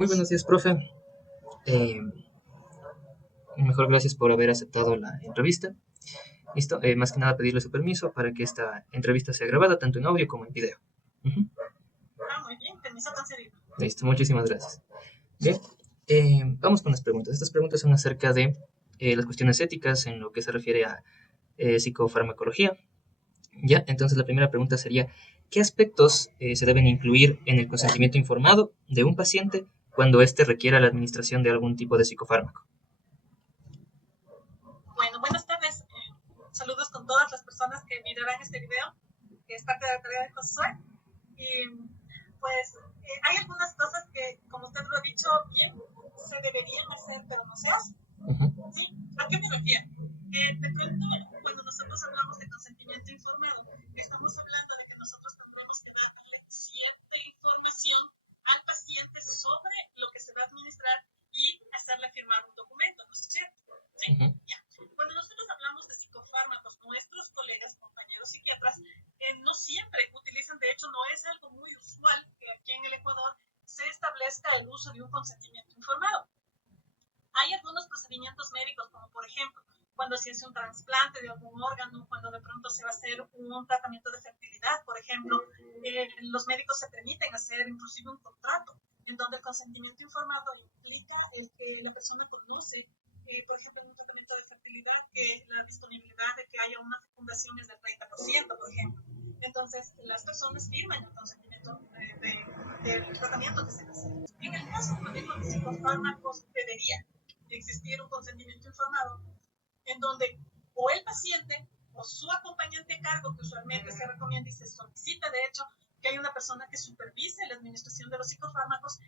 Muy buenos días, profe. Eh, Mejor gracias por haber aceptado la entrevista. Listo, más que nada pedirle su permiso para que esta entrevista sea grabada tanto en audio como en video. Ujú. Muy bien, permiso concedido. Listo, muchísimas gracias. Bien, vamos con las preguntas. Estas preguntas son acerca de las cuestiones éticas en lo que se refiere a psicofarmacología. Ya, entonces la primera pregunta sería, ¿qué aspectos se deben incluir en el consentimiento informado de un paciente cuando éste requiera la administración de algún tipo de psicofármaco? Bueno, buenas tardes. Saludos con todas las personas que mirarán este video, que es parte de la tarea de Josué. Y pues hay algunas cosas que, como usted lo ha dicho bien, se deberían hacer, pero no se hacen. Ujú. ¿Sí? ¿A qué me refiero? De pronto, cuando nosotros hablamos de consentimiento informado, estamos hablando de que nosotros tendremos que darle cierta información al paciente sobre lo que se va a administrar y hacerle firmar un documento, ¿no es cierto? ¿Sí? Ujú. Ya. Cuando nosotros hablamos de psicofármacos, nuestros colegas, compañeros psiquiatras, no siempre utilizan, de hecho, no es algo muy usual que aquí en el Ecuador se establezca el uso de un consentimiento informado. Hay algunos procedimientos médicos, como por ejemplo, cuando se hace un trasplante de algún órgano, cuando de pronto se va a hacer un tratamiento de fertilidad, por ejemplo, los médicos se permiten hacer inclusive un contrato, en donde el consentimiento informado implica el que la persona conoce, por ejemplo, en un tratamiento de fertilidad, que la disponibilidad de que haya una fecundación es del 30%, por ejemplo. Entonces, las personas firman el consentimiento del tratamiento que se hace. En el caso, por ejemplo, de psicofármacos, debería existir un consentimiento informado en donde o el paciente o su acompañante a cargo, que usualmente se recomienda y se solicita, de hecho, que haya una persona que supervise la administración de los psicofármacos,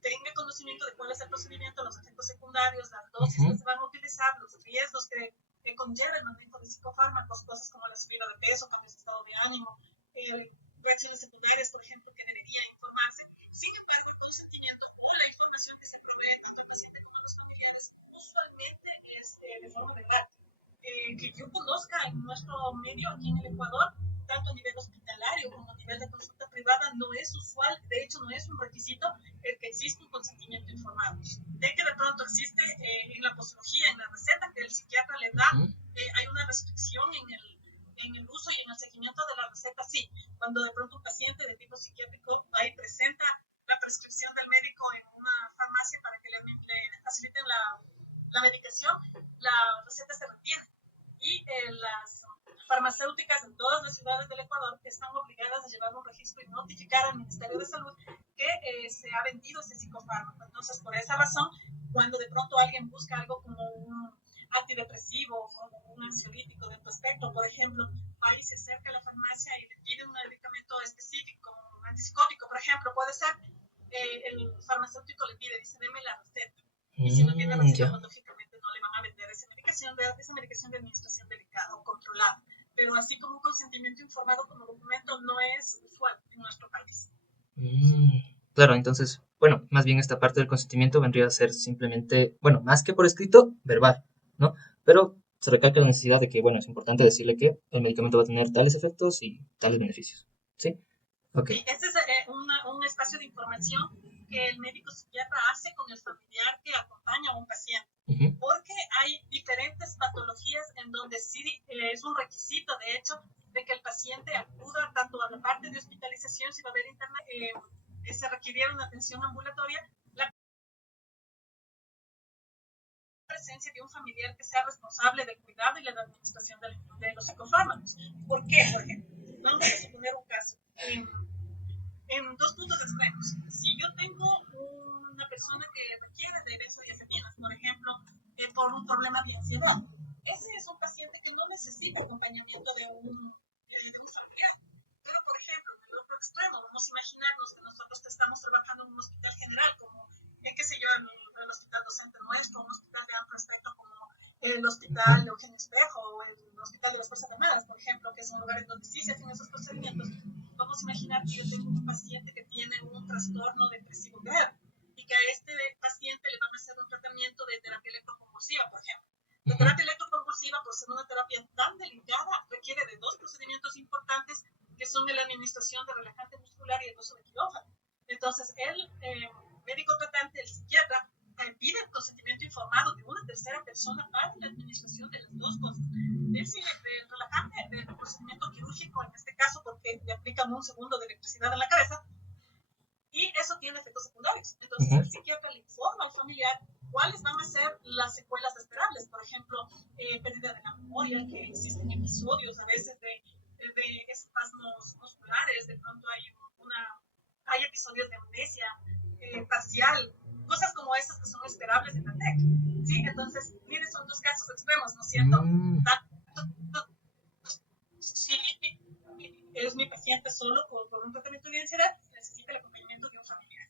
tenga conocimiento de cuál es el procedimiento, los efectos secundarios, las dosis que Ujú. se van a utilizar, los riesgos que conlleva el manejo de psicofármacos, cosas como la subida de peso, cambios de estado de ánimo, reacciones secundarias, por ejemplo, que debería informarse. Sin embargo, el consentimiento o la información que se provee tanto al paciente como a los familiares usualmente es de forma verbal. Que yo conozca en nuestro medio aquí en el Ecuador, tanto a nivel hospitalario como a nivel de consulta privada, no es usual, de hecho no es un requisito el que exista un consentimiento informado. De que de pronto existe en la posología, en la receta que el psiquiatra le da, Ujú. hay una restricción en el uso y en el seguimiento de la receta, sí. Cuando de pronto un paciente de tipo psiquiátrico va y presenta la prescripción del médico en una farmacia para que le faciliten la medicación, la receta se retiene. Y las farmacéuticas en todas las ciudades del Ecuador están obligadas a llevar un registro y notificar al Ministerio de Salud que se ha vendido ese psicofármaco. Entonces, por esa razón, cuando de pronto alguien busca algo como un antidepresivo, como un ansiolítico de tu espectro, por ejemplo, va y se acerca a la farmacia y le pide un medicamento específico, un antipsicótico, por ejemplo, puede ser, el farmacéutico le pide, dice, deme la receta. Y si no tiene receta, Ya. pues lógicamente no le van a vender esa medicación de administración delicada o controlada. Pero así como un consentimiento informado como documento no es usual en nuestro país. Mm. Claro, entonces, bueno, más bien esta parte del consentimiento vendría a ser simplemente, bueno, más que por escrito, verbal, ¿no? Pero se recalca la necesidad de que, bueno, es importante decirle que el medicamento va a tener tales efectos y tales beneficios, ¿sí? Ok. Sí, este es un espacio de información que el médico psiquiatra hace con el familiar que acompaña a un paciente. Ujú. Porque hay diferentes patologías en donde sí es un requisito, de hecho, de que el paciente acuda tanto a la parte de hospitalización, si va a haber internet, se requiriera una atención ambulatoria, la presencia de un familiar que sea responsable del cuidado y la administración de los psicofármacos. ¿Por qué? Por ejemplo, vamos a suponer un caso. En dos puntos extremos. Si yo tengo una persona que requiere de benzodiazepinas, por ejemplo, por un problema de ansiedad, ese es un paciente que no necesita acompañamiento de un familiar. Pero, por ejemplo, en el otro extremo, vamos a imaginarnos que nosotros estamos trabajando en un hospital general, como, qué sé yo, en el hospital docente nuestro, un hospital de amplio espectro como el hospital de Eugenio Espejo o el hospital de las Fuerzas Armadas, por ejemplo, que son lugares donde sí se hacen esos procedimientos. Vamos a imaginar que yo tengo un paciente que tiene un trastorno depresivo grave y que a este paciente le van a hacer un tratamiento de terapia electroconvulsiva, por ejemplo. La Ujú. terapia electroconvulsiva, por ser una terapia tan delicada, requiere de dos procedimientos importantes que son la administración de relajante muscular y el uso de quirófano. Entonces, el médico tratante persona para la administración de las dos cosas, del relajante, del procedimiento quirúrgico en este caso, porque le aplican un segundo de electricidad en la cabeza, y eso tiene efectos secundarios. Entonces, el psiquiatra le informa al familiar cuáles van a ser las secuelas esperables. Por ejemplo, pérdida de la memoria, que existen episodios a veces de espasmos musculares, de pronto hay episodios de amnesia parcial, cosas como esas que son esperables en la TEC. ¿Sí? Entonces, miren, son dos casos extremos, ¿no es cierto? Si es mi paciente solo por un tratamiento de ansiedad, necesita el acompañamiento de un familiar.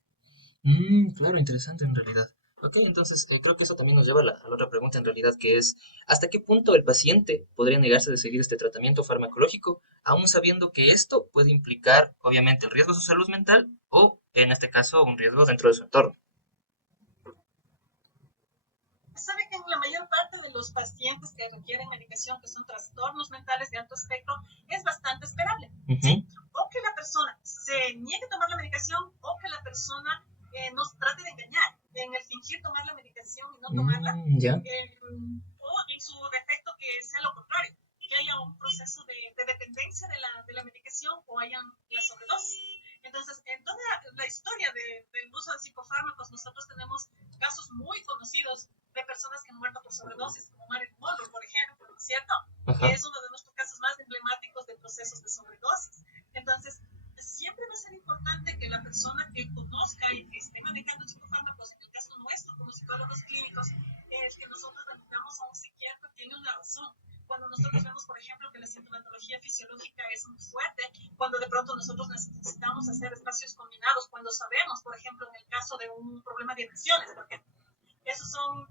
Claro, interesante en realidad. Ok, entonces creo que eso también nos lleva a la otra pregunta en realidad, que es, ¿hasta qué punto el paciente podría negarse de seguir este tratamiento farmacológico, aún sabiendo que esto puede implicar, obviamente, el riesgo de su salud mental o, en este caso, un riesgo dentro de su entorno? Sabe que en la mayor parte de los pacientes que requieren medicación, que son trastornos mentales de alto espectro, es bastante esperable. ¿Sí? O que la persona se niegue a tomar la medicación, o que la persona nos trate de engañar en el fingir tomar la medicación y no tomarla, o en su defecto que sea lo contrario, que haya un proceso de dependencia de la medicación o hayan la sobredosis. Entonces, en toda la historia del uso de psicofármacos, nosotros tenemos casos muy conocidos de personas que han muerto por sobredosis, como Marilyn Monroe, por ejemplo, ¿no es cierto? Que es uno de nuestros casos más emblemáticos de procesos de sobredosis. Entonces, siempre va a ser importante que la persona que conozca y que esté manejando psicofármacos, en el caso nuestro, como psicólogos clínicos, el que nosotros invitamos a un psiquiatra tiene una razón. Cuando nosotros vemos, por ejemplo, que la sintomatología fisiológica es muy fuerte, cuando de pronto nosotros necesitamos hacer espacios combinados, cuando sabemos, por ejemplo, en el caso de un problema de adicciones, porque esos son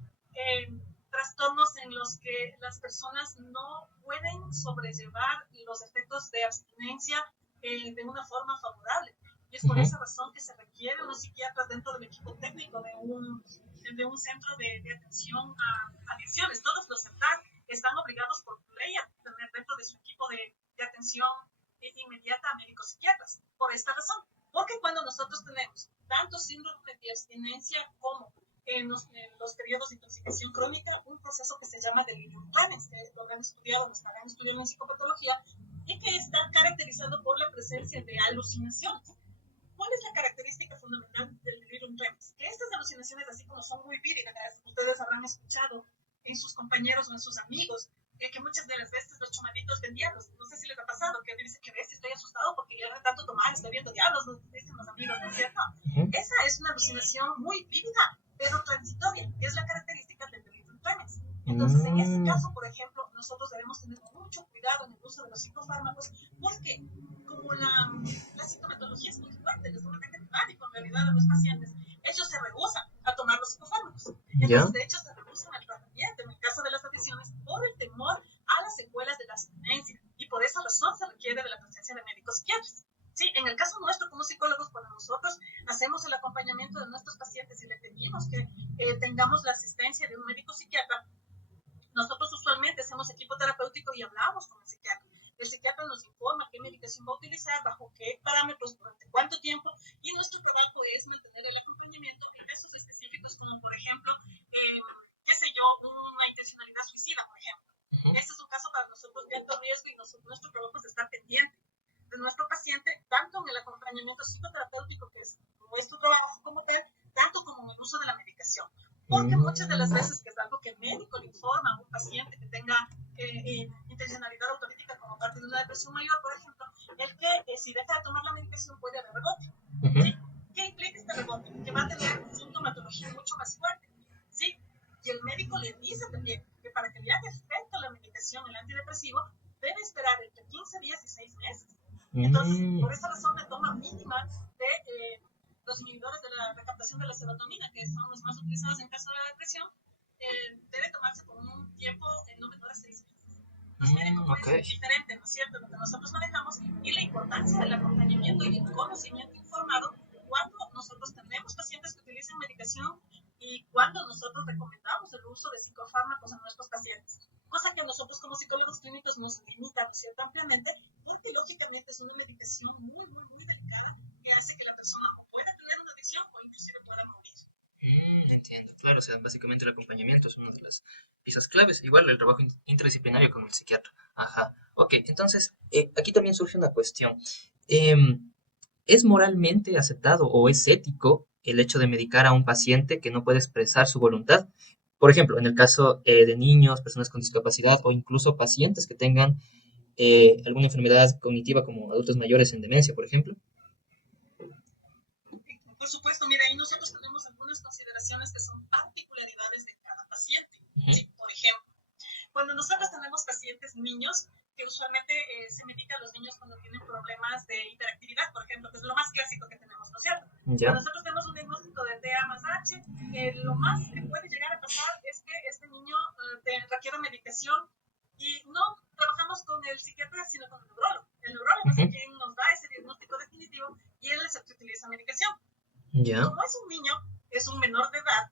trastornos en los que las personas no pueden sobrellevar los efectos de abstinencia de una forma favorable. Y es por esa razón que se requiere unos psiquiatras dentro del equipo técnico de un centro de atención a adicciones. Todos los CEPTAC están obligados por ley a tener dentro de su equipo de atención inmediata a médicos psiquiatras. Por esta razón. Porque cuando nosotros tenemos tanto síndrome de abstinencia como en los periodos de intoxicación crónica, un proceso que se llama delirium tremens, que lo habrán estudiado, lo estarán estudiando en psicopatología, y que está caracterizado por la presencia de alucinaciones. ¿Cuál es la característica fundamental del delirium tremens? Que estas alucinaciones, así como son muy vívidas, ustedes habrán escuchado en sus compañeros o en sus amigos, que muchas de las veces los chumaditos ven diablos. No sé si les ha pasado, que dicen que ves, estoy asustado porque ya de tanto tomar estoy viendo diablos, nos dicen los amigos, ¿no es cierto? Esa es una alucinación muy vívida, pero transitoria, que es la característica del delirium tremens. Entonces, en ese caso, por ejemplo, nosotros debemos tener mucho cuidado en el uso de los psicofármacos, porque como la sintomatología es muy fuerte, les da un ataque de pánico en realidad a los pacientes, ellos se rehúsan a tomar los psicofármacos. Entonces, de hecho, se rehusan al tratamiento en el caso de las adicciones por el temor a las secuelas de la abstinencia, y por esa razón se requiere de la presencia de médicos psiquiatras. Sí, en el caso nuestro como psicólogos, cuando nosotros hacemos el acompañamiento de nuestros pacientes y le pedimos que tengamos la asistencia de un médico psiquiatra, nosotros usualmente hacemos equipo terapéutico y hablamos con el psiquiatra. El psiquiatra nos informa qué medicación va a utilizar, bajo qué parámetros, durante cuánto tiempo, y nuestro trabajo es mantener el acompañamiento en casos específicos, como por ejemplo, qué sé yo, una intencionalidad suicida, por ejemplo. Este es un caso para nosotros de alto riesgo y nuestro trabajo es estar pendiente de nuestro paciente, tanto en el acompañamiento psicoterapéutico, que es nuestro trabajo como tal, tanto como en el uso de la medicación. Porque muchas de las veces, que es algo que el médico le informa a un paciente que tenga intencionalidad autolítica como parte de una depresión mayor, por ejemplo, el que si deja de tomar la medicación puede haber rebote. ¿Sí? ¿Qué implica este rebote? Que va a tener sintomatología mucho más fuerte. ¿Sí? Y el médico le dice también que para que le haga efecto la medicación, el antidepresivo, debe esperar entre 15 días y 6 meses. Entonces, por esa razón, la toma mínima de los inhibidores de la recaptación de la serotonina, que son los más utilizados en caso de la depresión, debe tomarse por un tiempo no menor a 6 meses. Los médicos es diferente, ¿no es cierto?, lo que nosotros manejamos, y la importancia del acompañamiento y el conocimiento informado cuando nosotros tenemos pacientes que utilizan medicación y cuando nosotros recomendamos el uso de psicofármacos a nuestros pacientes. Cosa que a nosotros como psicólogos clínicos nos limita, ¿no es cierto?, ampliamente, porque lógicamente es una medicación muy, muy, muy delicada, que hace que la persona o pueda tener una adicción o inclusive pueda morir. Entiendo, claro, o sea, básicamente el acompañamiento es una de las piezas claves, igual el trabajo interdisciplinario con el psiquiatra. Ajá, ok, entonces aquí también surge una cuestión. Em, ¿Es moralmente aceptado o es ético el hecho de medicar a un paciente que no puede expresar su voluntad? Por ejemplo, en el caso de niños, personas con discapacidad o incluso pacientes que tengan alguna enfermedad cognitiva como adultos mayores en demencia, por ejemplo. Por supuesto, mira, ahí nosotros tenemos algunas consideraciones que son particularidades de cada paciente. ¿Sí? Por ejemplo, cuando nosotros tenemos pacientes niños, que usualmente se medica a los niños cuando tienen problemas de hiperactividad, por ejemplo, que es lo más clásico que tenemos, ¿no es cierto? ¿Ya? Cuando nosotros tenemos un diagnóstico de TEA más H, lo más que puede llegar a pasar es que este niño requiere medicación y no trabajamos con el psiquiatra, sino con el neurólogo. El neurólogo es quien nos da ese diagnóstico definitivo y él es el que utiliza medicación. ¿Ya? Como es un niño, es un menor de edad,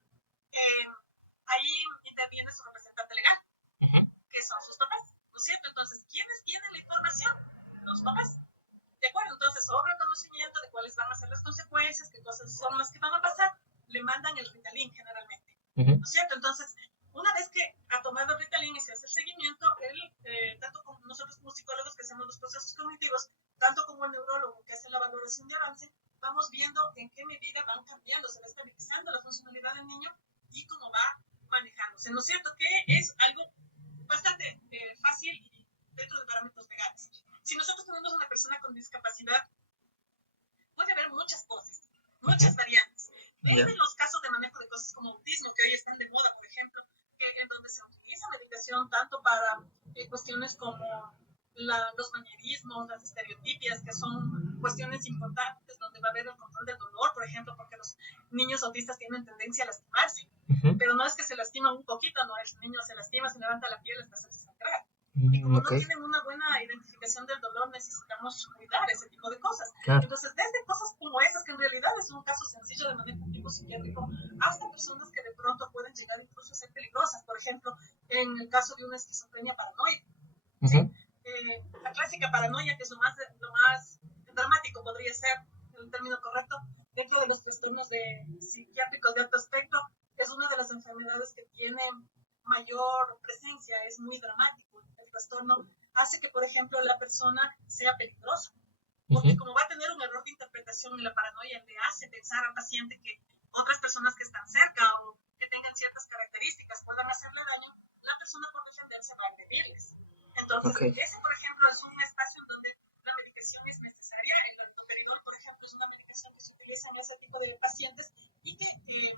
ahí interviene su representante legal, que son sus papás, ¿no es cierto? Entonces, ¿quiénes tienen la información? Los papás. ¿De acuerdo? Entonces, sobre el conocimiento de cuáles van a ser las consecuencias, qué cosas son las que van a pasar, le mandan el Ritalin generalmente, ¿no es cierto? Entonces, una vez que ha tomado el Ritalin y se hace el seguimiento, él, tanto como nosotros como psicólogos que hacemos los procesos cognitivos, tanto como el neurólogo que hace la valoración de avance, vamos viendo en qué medida van cambiando, se va estabilizando la funcionalidad del niño y cómo va manejándose, ¿no es cierto? Que es algo bastante fácil dentro de parámetros legales. Si nosotros tenemos una persona con discapacidad, puede haber muchas cosas, muchas variantes. Desde los casos de manejo de cosas como autismo, que hoy están de moda, por ejemplo, en donde se utiliza medicación tanto para cuestiones como los manierismos, las estereotipias, que son cuestiones importantes donde va a haber el control del dolor, por ejemplo, porque los niños autistas tienen tendencia a lastimarse, pero no es que se lastiman un poquito, no, el niño se lastima, se levanta la piel hasta hacerse sangrar. Y como no tienen una buena identificación del dolor, necesitamos cuidar ese tipo de cosas. Claro. Entonces, desde cosas como esas, que en realidad es un caso sencillo de manejo tipo psiquiátrico, hasta personas que de pronto pueden llegar incluso a ser peligrosas. Por ejemplo, en el caso de una esquizofrenia paranoide. ¿Sí? La clásica paranoia, que es lo más dramático, podría ser el término correcto, dentro de los trastornos psiquiátricos de alto aspecto, es una de las enfermedades que tiene mayor presencia, es muy dramático. El trastorno hace que, por ejemplo, la persona sea peligrosa, porque como va a tener un error de interpretación en la paranoia, le hace pensar al paciente que otras personas que están cerca o que tengan ciertas características puedan hacerle daño, la persona por defenderse va a agredirles. Entonces, ese, por ejemplo, es un espacio en donde la medicación es necesaria. El aldoperidol, por ejemplo, es una medicación que se utiliza en ese tipo de pacientes y que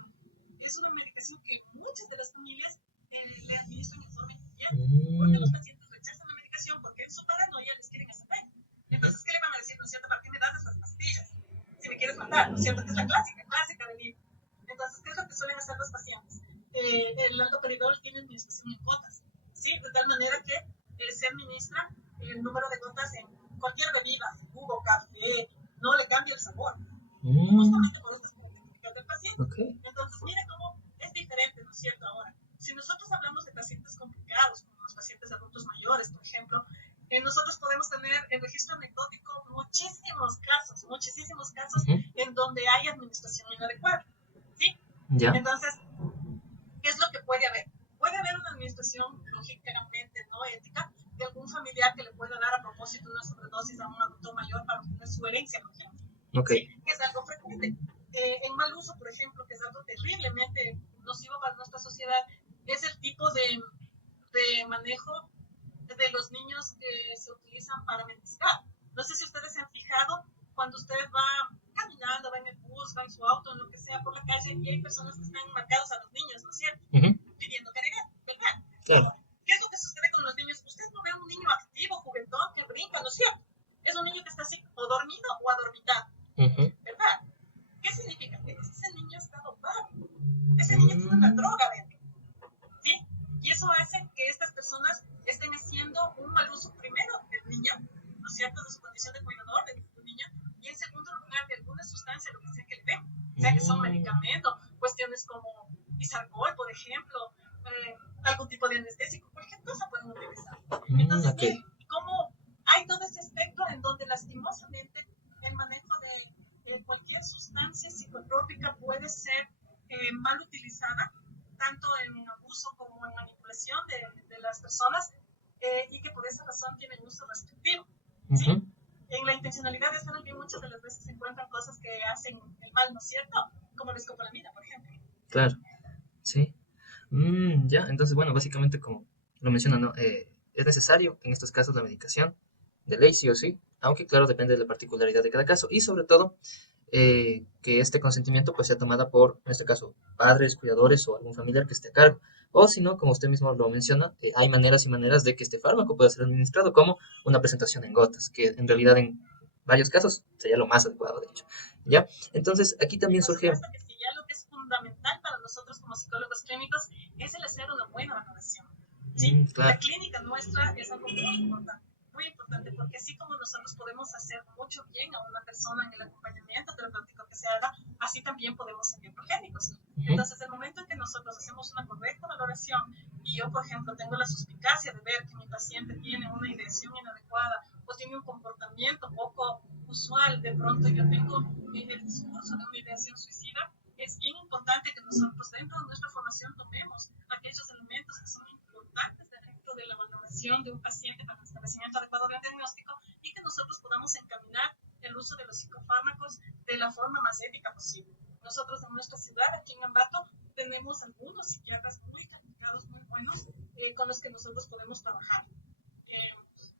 es una medicación que muchas de las familias le administran en forma inmediata, porque los pacientes rechazan la medicación porque en su paranoia les quieren hacer daño. Entonces, ¿qué le van a decir? ¿No es cierto? ¿Para qué me das esas pastillas? Si me quieres matar, ¿no es cierto? Que es la clásica del libro. Entonces, ¿qué es lo que suelen hacer los pacientes? El aldoperidol tiene administración en gotas, ¿sí? De tal manera que se administra el número de gotas en cualquier bebida, jugo, café, no le cambia el sabor. Justamente por estas características del paciente. Entonces, mire cómo es diferente, ¿no es cierto? Ahora, si nosotros hablamos de pacientes complicados, como los pacientes adultos mayores, por ejemplo, nosotros podemos tener en registro anecdótico muchísimos casos en donde hay administración inadecuada, ¿sí? ¿Ya? Entonces, ¿qué es lo que puede haber? Puede haber una administración lógicamente no ética de algún familiar que le pueda dar a propósito una sobredosis a un adulto mayor para obtener su herencia, por ejemplo. ¿Sí? Que es algo frecuente. En mal uso, por ejemplo, que es algo terriblemente nocivo para nuestra sociedad, es el tipo de manejo de los niños que se utilizan para mendigar. No sé si ustedes se han fijado cuando usted va caminando, va en el bus, va en su auto, en lo que sea, por la calle, y hay personas que están marcados a los niños, ¿no es cierto? Pidiendo caridad, ¿verdad? Claro. ¿Qué es lo que sucede con los niños? Usted no ve a un niño activo, juguetón, que brinca, ¿no es cierto? Es un niño que está así, o dormido o adormitado, ¿verdad? ¿Qué significa? Que ese niño está dopado. Ese niño tiene una droga dentro, ¿sí? Y eso hace que estas personas estén haciendo un mal uso primero del niño, ¿no es cierto?, de su condición de cuidador del niño, y en segundo lugar de alguna sustancia, lo que sea que le den, o sea, que son medicamentos, cuestiones como isargol, por ejemplo, algún tipo de anestésico, cualquier cosa pueden utilizar. Entonces, miren, cómo hay todo ese espectro en donde lastimosamente el manejo de cualquier sustancia psicotrópica puede ser mal utilizada, tanto en abuso como en manipulación de las personas, y que por esa razón tienen uso restrictivo. ¿Sí? Ujú. En la intencionalidad de hacer el bien muchas de las veces se encuentran cosas que hacen el mal, ¿no es cierto? Como la escopolamina, por ejemplo. Claro, sí. Ya, entonces, bueno, básicamente como lo menciona, ¿no? Es necesario en estos casos la medicación, de ley sí o sí, aunque claro, depende de la particularidad de cada caso y sobre todo que este consentimiento pues sea tomada por, en este caso, padres, cuidadores o algún familiar que esté a cargo. O si no, como usted mismo lo menciona, hay maneras y maneras de que este fármaco pueda ser administrado como una presentación en gotas, que en realidad en varios casos sería lo más adecuado, de hecho. ¿Ya? Entonces, aquí Y también por surge... supuesto que sí, ya lo que es fundamental para nosotros como psicólogos clínicos es el hacer una buena valoración. ¿Sí? La claro. clínica nuestra es algo muy importante, porque así como nosotros podemos hacer mucho bien a una persona en el acompañamiento terapéutico que se haga, así también podemos ser progénicos. Entonces, el momento en que nosotros hacemos una correcta valoración y yo, por ejemplo, tengo la suspicacia de ver que mi paciente tiene una ideación inadecuada o tiene un comportamiento poco usual, de pronto yo tengo el discurso de una ideación suicida, es bien importante que nosotros dentro de nuestra formación tomemos aquellos elementos que son importantes dentro de la valoración de un paciente para el establecimiento adecuado del diagnóstico y que nosotros podamos encaminar el uso de los psicofármacos de la forma más ética posible. Nosotros en nuestra ciudad, aquí en Ambato, tenemos algunos psiquiatras muy calificados, muy buenos, con los que nosotros podemos trabajar.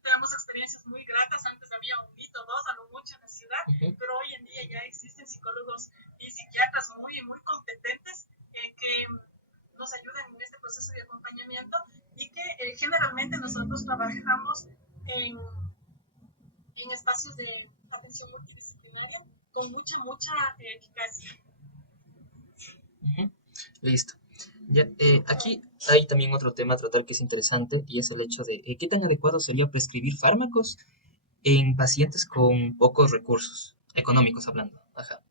Tenemos experiencias muy gratas. Antes había un mito, dos a lo mucho en la ciudad, pero hoy en día ya existen psicólogos y psiquiatras muy competentes que nos ayudan en este proceso de acompañamiento y que generalmente nosotros trabajamos en espacios de atención multidisciplinaria con mucha eficacia. Listo. Ya, aquí hay también otro tema a tratar que es interesante y es el hecho de qué tan adecuado sería prescribir fármacos en pacientes con pocos recursos, económicos hablando. Ajá.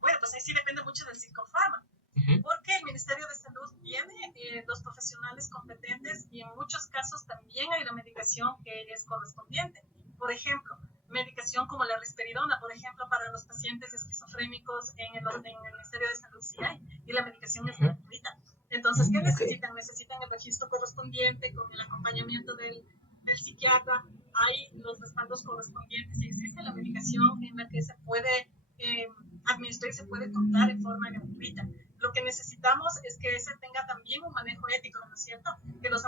Bueno, pues ahí sí depende mucho del psicofármaco, Ujú. porque el Ministerio de Salud tiene los profesionales competentes y en muchos casos también hay la medicación que es correspondiente. Por ejemplo, medicación como la risperidona, por ejemplo, para los pacientes esquizofrénicos en el Ministerio de Salud sí hay, y la medicación es gratuita. Entonces, ¿qué necesitan? Necesitan el registro correspondiente con el acompañamiento del psiquiatra, hay los respaldos correspondientes y existe la medicación en la que se puede administrar y se puede contar en forma gratuita. Lo que necesitamos es que ese tenga también un manejo ético, ¿no es cierto? Que los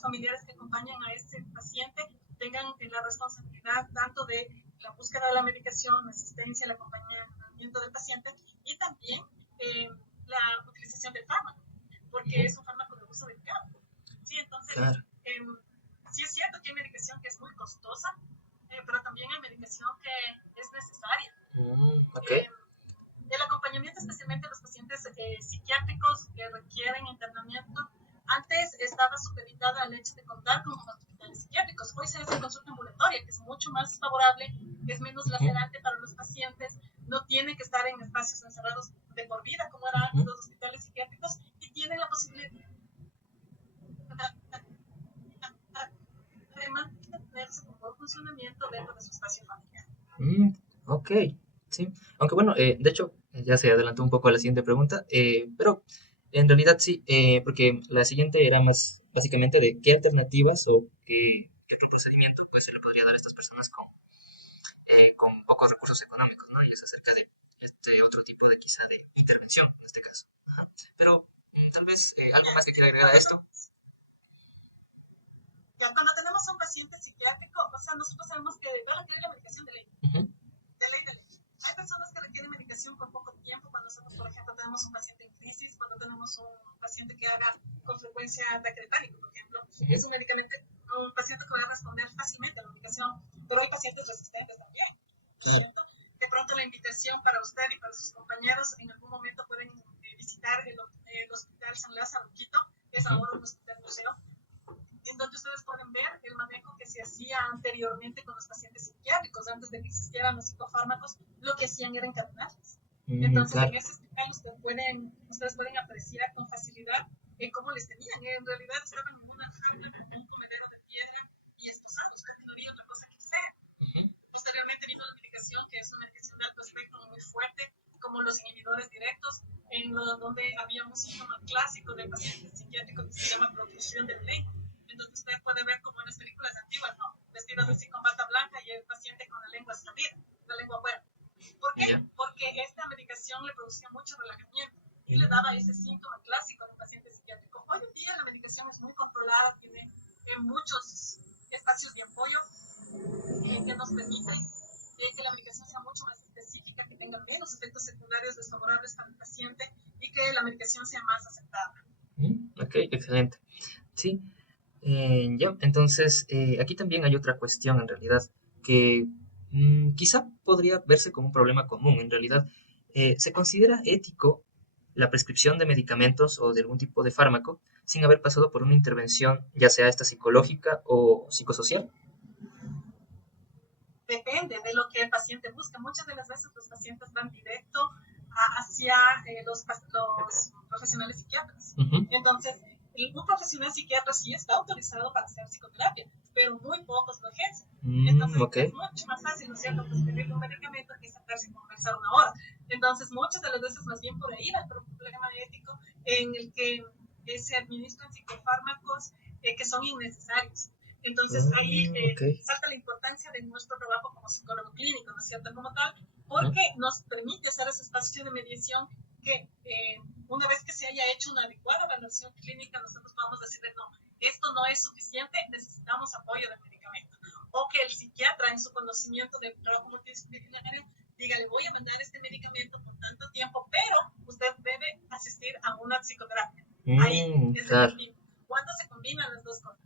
familiares que acompañan a este paciente tengan la responsabilidad tanto de la búsqueda de la medicación, la asistencia, el acompañamiento del paciente y también la utilización del fármaco, porque es un fármaco de uso delicado. Sí, entonces, Claro. sí es cierto que hay medicación que es muy costosa, pero también hay medicación que es necesaria. Ok. El acompañamiento especialmente a los pacientes psiquiátricos que requieren internamiento, antes estaba supeditada al hecho de contar con hospitales psiquiátricos. Hoy se hace consulta ambulatoria, que es mucho más favorable, es menos lacerante para los pacientes, no tiene que estar en espacios encerrados de por vida como eran antes los hospitales psiquiátricos y tiene la posibilidad de mantenerse con buen funcionamiento dentro de su espacio familiar. Ok, sí. Aunque bueno, de hecho, ya se adelantó un poco a la siguiente pregunta, pero en realidad sí, porque la siguiente era más básicamente de qué alternativas o qué procedimiento pues, se le podría dar a estas personas con pocos recursos económicos, ¿no? Y es acerca de este otro tipo de quizá de intervención en este caso. Ajá. Pero tal vez algo más que quiera agregar a esto. Cuando tenemos un paciente psiquiátrico, o sea, nosotros sabemos que va a requerir la medicación de ley. De ley. Hay personas que requieren medicación por poco tiempo, cuando nosotros, por ejemplo, tenemos un paciente en crisis, cuando tenemos un paciente que haga con frecuencia ataque de pánico, por ejemplo, es un medicamento, un paciente que va a responder fácilmente a la medicación, pero hay pacientes resistentes también. ¿Cierto? De pronto la invitación para usted y para sus compañeros, en algún momento pueden visitar el Hospital San Lázaro Quito, que es ahora un hospital museo, en donde ustedes pueden ver el manejo que se hacía anteriormente con los pacientes psiquiátricos, antes de que existieran los psicofármacos, lo que hacían era encadenarlos. Entonces, claro, en ese hospital ustedes pueden apreciar con facilidad cómo les tenían. En realidad estaban en una jaula con un comedero de piedra y esposados, porque no había otra cosa que hacer. Posteriormente vino la medicación, que es una medicación de alto espectro muy fuerte, como los inhibidores directos, donde había un síntoma clásico del paciente psiquiátrico que se llama protrusión del lengua. Entonces usted puede ver como en las películas antiguas, ¿no? Vestidos así con bata blanca y el paciente con la lengua salida, la lengua afuera. ¿Por qué? Ya. Porque esta medicación le producía mucho relajamiento y le daba ese síntoma clásico del paciente psiquiátrico. Hoy en día la medicación es muy controlada, tiene muchos espacios de apoyo que nos permiten que la medicación sea mucho más específica, que tenga menos efectos secundarios desfavorables para el paciente y que la medicación sea más aceptable. Ok, excelente. Sí, ya, entonces aquí también hay otra cuestión en realidad que quizá podría verse como un problema común. En realidad, ¿se considera ético la prescripción de medicamentos o de algún tipo de fármaco sin haber pasado por una intervención, ya sea esta psicológica o psicosocial? Depende de lo que el paciente busca. Muchas de las veces los pacientes van directo hacia los profesionales psiquiatras. Entonces, un profesional psiquiatra sí está autorizado para hacer psicoterapia, pero muy pocos lo ejercen. Entonces, es mucho más fácil, ¿no es cierto?, prescribir un medicamento que sentarse y conversar una hora. Entonces, muchas de las veces más bien por ahí va el problema ético en el que se administran psicofármacos que son innecesarios. Entonces ahí salta la importancia de nuestro trabajo como psicólogo clínico, ¿no es cierto?, como tal, porque nos permite hacer ese espacio de mediación que una vez que se haya hecho una adecuada evaluación clínica, nosotros podamos decirle, no, esto no es suficiente, necesitamos apoyo del medicamento. O que el psiquiatra en su conocimiento de trabajo multidisciplinario diga, le voy a mandar este medicamento por tanto tiempo, pero usted debe asistir a una psicoterapia. Ahí es efectivo. ¿Cuándo se combinan las dos cosas?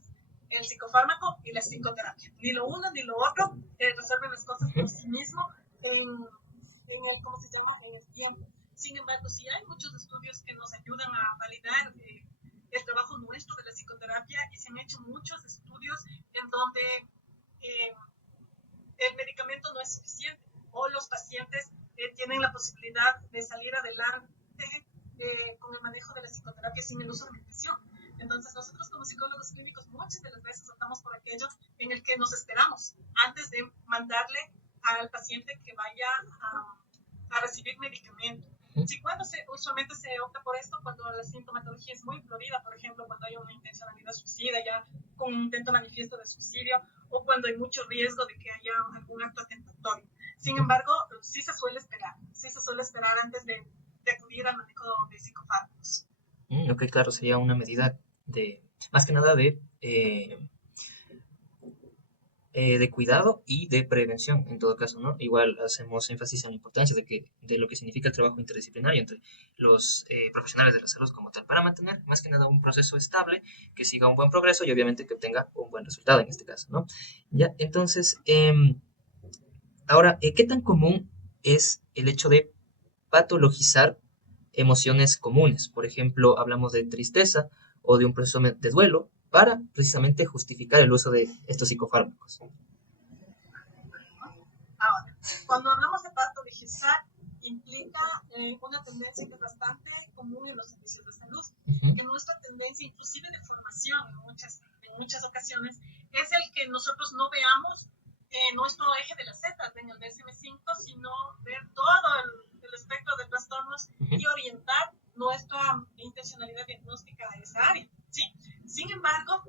El psicofármaco y la psicoterapia. Ni lo uno ni lo otro resuelven las cosas por sí mismo en el, ¿cómo se llama?, en el tiempo. Sin embargo, sí hay muchos estudios que nos ayudan a validar el trabajo nuestro de la psicoterapia y se han hecho muchos estudios en donde el medicamento no es suficiente o los pacientes tienen la posibilidad de salir adelante con el manejo de la psicoterapia sin el uso de medicación. Entonces nosotros como psicólogos clínicos muchas de las veces optamos por aquello en el que nos esperamos antes de mandarle al paciente que vaya a recibir medicamento. Sí, usualmente se opta por esto cuando la sintomatología es muy florida, por ejemplo, cuando hay una intencionalidad suicida ya con un intento manifiesto de suicidio o cuando hay mucho riesgo de que haya algún acto atentatorio. Sin embargo, sí se suele esperar antes de acudir al manejo de psicofármacos. Ok, claro, sería una medida de, más que nada de cuidado y de prevención, en todo caso, ¿no? Igual hacemos énfasis en la importancia de lo que significa el trabajo interdisciplinario entre los profesionales de la salud como tal, para mantener más que nada un proceso estable, que siga un buen progreso y obviamente que obtenga un buen resultado en este caso, ¿no? Ya, entonces, ahora, ¿qué tan común es el hecho de patologizar emociones comunes? Por ejemplo, hablamos de tristeza o de un proceso de duelo para precisamente justificar el uso de estos psicofármacos. Ahora, cuando hablamos de patologizar, implica una tendencia que es bastante común en los servicios de salud, que nuestra tendencia, inclusive de formación en muchas ocasiones, es el que nosotros no veamos nuestro eje de las Z en el DSM-5, sino ver todo el espectro de trastornos y orientar nuestra intencionalidad diagnóstica a esa área, ¿sí? Sin embargo,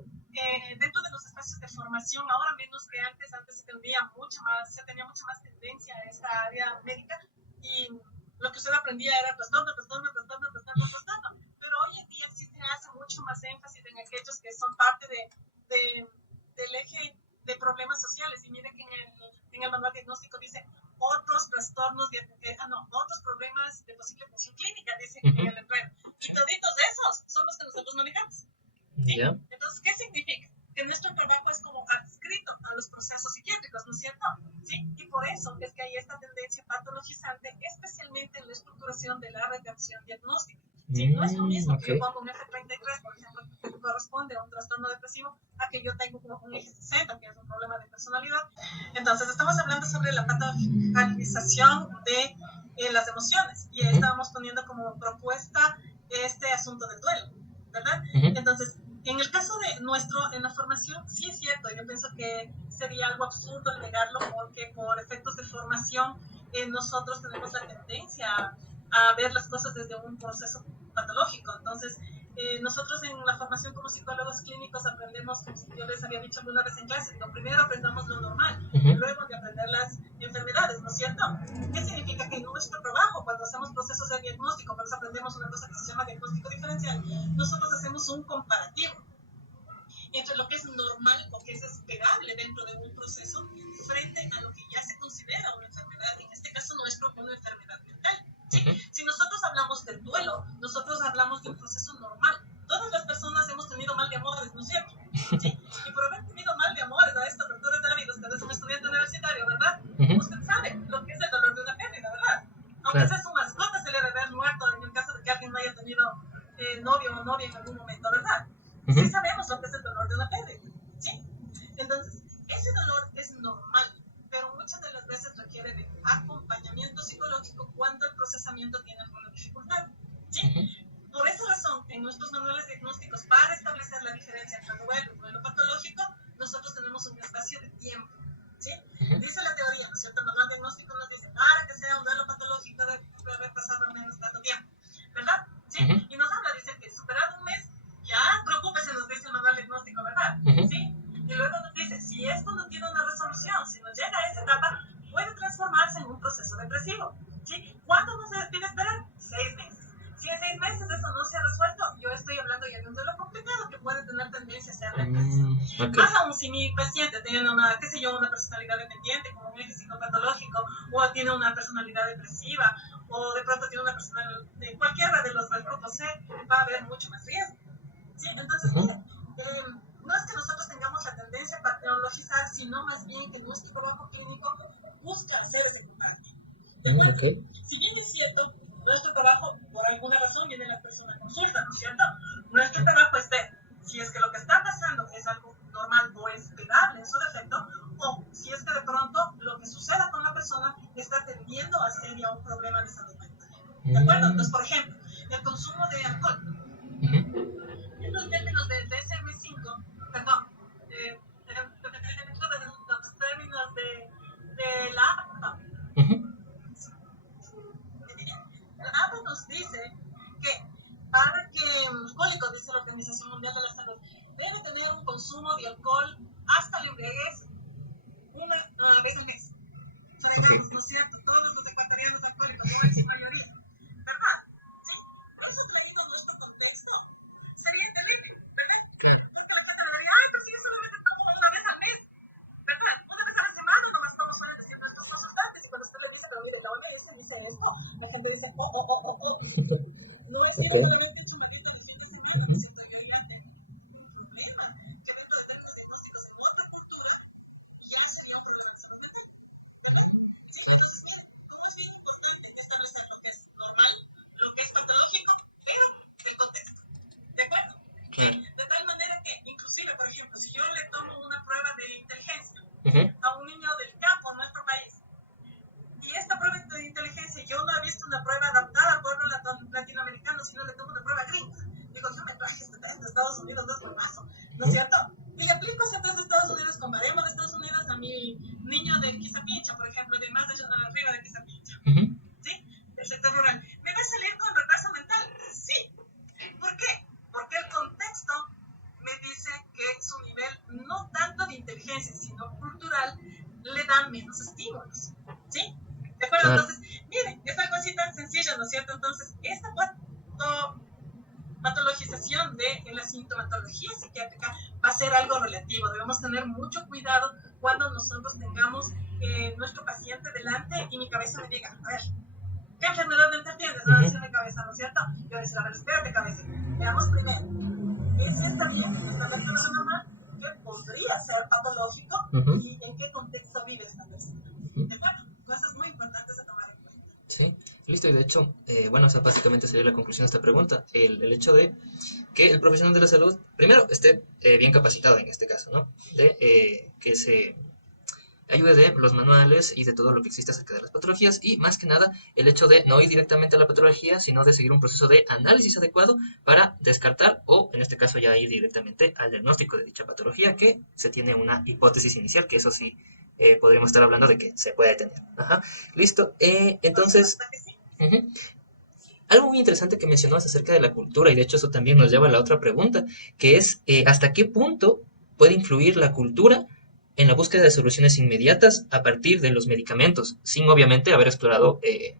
dentro de los espacios de formación, ahora menos que antes se tenía mucha más tendencia a esta área médica y lo que usted aprendía era trastorno, pero hoy en día sí se hace mucho más énfasis en aquellos que son parte del eje de problemas sociales. Y mire que en el manual diagnóstico dice otros trastornos, otros problemas de posible función clínica, dice en el letrero. Y toditos esos son los que nosotros manejamos. ¿Sí? Yeah. Entonces, ¿qué significa? Que nuestro trabajo es como adscrito a los procesos psiquiátricos, ¿no es cierto? ¿Sí? Y por eso es que hay esta tendencia patologizante, especialmente en la estructuración de la retención diagnóstica. ¿Sí? No es lo mismo que yo pongo un F33, por ejemplo, que corresponde a un trastorno depresivo, a que yo tengo un eje 60, que es un problema de personalidad. Entonces, estamos hablando sobre la patologización de las emociones y estábamos poniendo como propuesta este asunto del duelo, ¿verdad? Entonces, en el caso de en la formación, sí es cierto, yo pienso que sería algo absurdo negarlo porque por efectos de formación nosotros tenemos la tendencia a ver las cosas desde un proceso patológico. Entonces, nosotros en la formación como psicólogos clínicos aprendemos, como yo les había dicho alguna vez en clase, lo primero aprendamos lo normal, luego de aprender las enfermedades, ¿no es cierto? ¿Qué significa? Que en nuestro trabajo, cuando hacemos procesos de diagnóstico, por eso aprendemos una cosa que se llama diagnóstico diferencial, nosotros hacemos un comparativo entre lo que es normal o que es esperable dentro de un proceso frente a lo que ya se considera una enfermedad, en este caso nuestro, una enfermedad mental. ¿Sí? Si nosotros hablamos del duelo, nosotros hablamos de un proceso normal. Todas las personas hemos tenido mal de amores, ¿no es cierto? ¿Sí? Y por haber tenido mal de amores a esta altura de la vida, usted es un estudiante universitario, ¿verdad? Usted sabe lo que es el dolor de una pérdida, ¿verdad? Aunque sea su mascota, se le debe haber muerto en el caso de que alguien no haya tenido novio o novia en algún momento, ¿verdad? Sí sabemos lo que es el dolor de una pérdida, ¿sí? Entonces, ese dolor es normal, pero muchas de las veces requiere de acompañamiento psicológico cuando el procesamiento tiene alguna dificultad, ¿sí? Por esa razón, en nuestros manuales diagnósticos, para establecer la diferencia entre duelo y duelo patológico, nosotros tenemos un espacio de tiempo, ¿sí? Dice la teoría, ¿no es cierto? El manual diagnóstico nos dice, para que sea un duelo patológico debe haber pasado al menos tanto tiempo, ¿verdad? ¿Sí? Y nos habla, dice que superado un mes, ya preocúpese, nos dice el manual diagnóstico, ¿verdad? ¿Sí? Y luego nos dice, si esto no tiene una resolución, si no llega a esa etapa, puede transformarse en un proceso depresivo, ¿sí? ¿Cuánto no se debe esperar? 6 meses. Si en 6 meses eso no se ha resuelto, yo estoy hablando ya de un duelo complicado que puede tener tendencia a ser depresivo. Más aún si mi paciente tiene una, qué sé yo, una personalidad dependiente, como un eje psicopatológico, o tiene una personalidad depresiva, o de pronto tiene una personalidad de cualquiera de los del grupo C, va a haber mucho más riesgo. ¿Sí? Entonces, mire, no es que nosotros tengamos la tendencia a patologizar, sino más bien que nuestro trabajo clínico busca hacer ese combate. Si bien es cierto, nuestro trabajo, por alguna razón, viene la persona a consulta, ¿no es cierto? Nuestro trabajo es ver si es que lo que está pasando es algo normal o esperable en su defecto, o si es que de pronto lo que suceda con la persona está tendiendo a ser ya un problema de salud mental. ¿De acuerdo? Entonces, por ejemplo, el consumo de alcohol. En los términos del DSM-5, perdón, dentro de los términos de la APA, la APA nos dice que para que alcohólico, dice la Organización Mundial de la Salud, debe tener un consumo de alcohol hasta la embriaguez una vez al mes. Digamos, ¿no es cierto? Todos los ecuatorianos alcohólicos, no en su mayoría, ¿verdad? ¿Sí? ¿No se ha traído nuestro contexto? Sería terrible, ¿verdad? Claro. Ay, pero si yo solamente tomo una vez al mes, ¿verdad? Una vez a la semana nomás estamos suelen decir nuestros consultantes, y cuando usted le dice, pero mire, la otra vez que dice esto, la gente dice, no es que no te lo habían dicho, me quito de ¿de acuerdo? Claro. De tal manera que, inclusive, por ejemplo, si yo le tomo una prueba de inteligencia a un niño del campo en nuestro país, y esta prueba de inteligencia yo no he visto una prueba adaptada al pueblo latinoamericano, sino le tomo una prueba gringa. Digo, yo me traje este test de Estados Unidos, no es buenazo, ¿no es cierto? Y le aplico ese test de Estados Unidos con baremo de Estados Unidos a mi niño de Quizapincha, por ejemplo, de más de arriba de Quizapincha, ¿sí? Del sector rural. ¿Me va a salir con retraso mental? Sí. ¿Por qué? Porque el contexto me dice que su nivel, no tanto de inteligencia, sino cultural, le dan menos estímulos, ¿sí? ¿De acuerdo? Claro. Entonces, miren, es algo así tan sencillo, ¿no es cierto? Entonces, esta patologización de la sintomatología psiquiátrica va a ser algo relativo. Debemos tener mucho cuidado cuando nosotros tengamos nuestro paciente delante y mi cabeza me diga, a ver, ¿qué enfermedad mental tienes? Va a decir mi cabeza, ¿no es cierto? Yo voy a decir, a ver, espérate, cabeza. Veamos primero. ¿Es esta bien? ¿Está dentro de lo normal? ¿Qué podría ser patológico? ¿Y en qué contexto vive esta persona? ¿De acuerdo? Cosas muy importantes a tomar en cuenta. Sí, listo. Y de hecho, bueno, o sea, básicamente sería la conclusión de esta pregunta. El hecho de que el profesional de la salud, primero, esté bien capacitado en este caso, ¿no? De que se ayude de los manuales y de todo lo que existe acerca de las patologías y más que nada el hecho de no ir directamente a la patología, sino de seguir un proceso de análisis adecuado para descartar o en este caso ya ir directamente al diagnóstico de dicha patología, que se tiene una hipótesis inicial, que eso sí podríamos estar hablando de que se puede tener. Ajá. Listo. Entonces, Algo muy interesante que mencionabas acerca de la cultura, y de hecho eso también nos lleva a la otra pregunta, que es hasta qué punto puede influir la cultura en la búsqueda de soluciones inmediatas a partir de los medicamentos, sin obviamente haber explorado eh,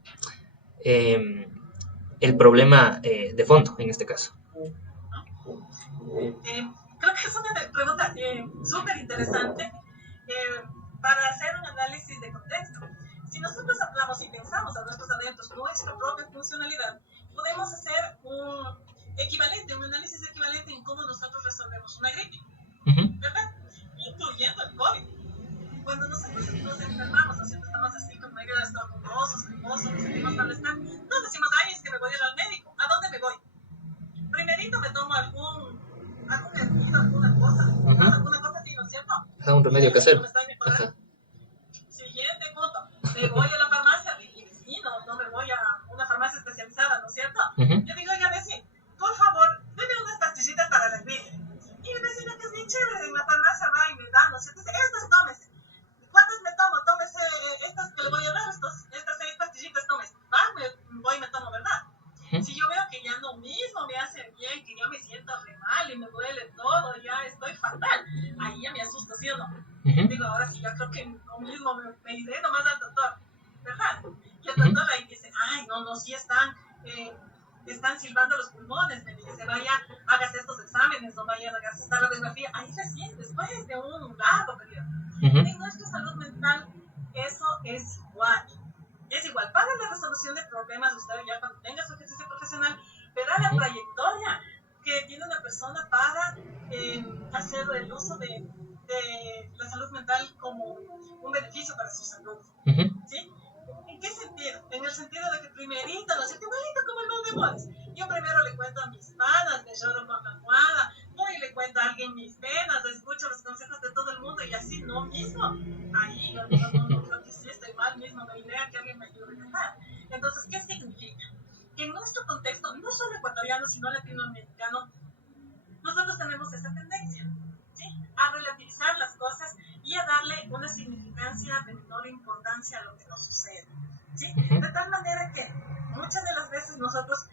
el problema de fondo en este caso. Creo que es una pregunta súper interesante para hacer un análisis de contexto. Si nosotros hablamos y pensamos a nuestros adentros nuestra propia funcionalidad, podemos hacer un análisis equivalente en cómo nosotros resolvemos una gripe, ¿verdad? Incluyendo el COVID. Cuando nosotros nos enfermamos, nosotros estamos así con medio de estornudosos, nerviosos, nos sentimos malestar, nos decimos, ay, es que me voy a ir al médico. ¿A dónde me voy? Primerito me tomo alguna cosa así, ¿no es cierto? Un remedio casero. Siguiente punto, me voy a la farmacia y no me voy a una farmacia especializada, ¿no es cierto? Yo digo, oiga, vecino, por favor, deme unas pastillitas para la gripe. Y mi vecino, que es bien chévere, en la farmacia va y me da, ¿no es cierto? Dice, estas tómese. ¿Cuántas me tomo? Tómese estas que le voy a dar, estas 6 pastillitas, tómese. Va, voy y me tomo, ¿verdad? Si yo veo que ya no mismo me hace bien, que ya me siento re mal y me duele todo, ya estoy fatal, ahí ya me asusto, ¿sí o no? Digo, ahora sí, yo creo que lo mismo me iré nomás al doctor, ¿verdad? Y el doctor ahí dice, ay, no, sí están silbando los pulmones, me dice, vaya, hágase estos exámenes, no vaya a hacerse esta radiografía, ahí recién, después de un largo periodo. En nuestra salud mental, eso es igual. Es igual, para la resolución de problemas, usted ya cuando tenga su ejercicio profesional, verá la trayectoria que tiene una persona para hacer el uso de la salud mental como un beneficio para su salud. ¿Sí? ¿En qué sentido? En el sentido de que primerito, ¿no es cierto? Igualito como el mal de amores. Yo primero le cuento a mis panas, me lloro con la almohada, voy y le cuento a alguien mis penas, escucho los consejos de todo el mundo y así no mismo. Ahí yo digo, no, creo que sí estoy mal mismo, me idea que alguien me ayude a viajar. Entonces, ¿qué significa? Que en nuestro contexto, no solo ecuatoriano, sino latinoamericano, nosotros tenemos esa tendencia, ¿sí? A relativizar las cosas y a darle una significancia de menor importancia a lo que nos sucede, ¿sí? De tal manera que muchas de las veces nosotros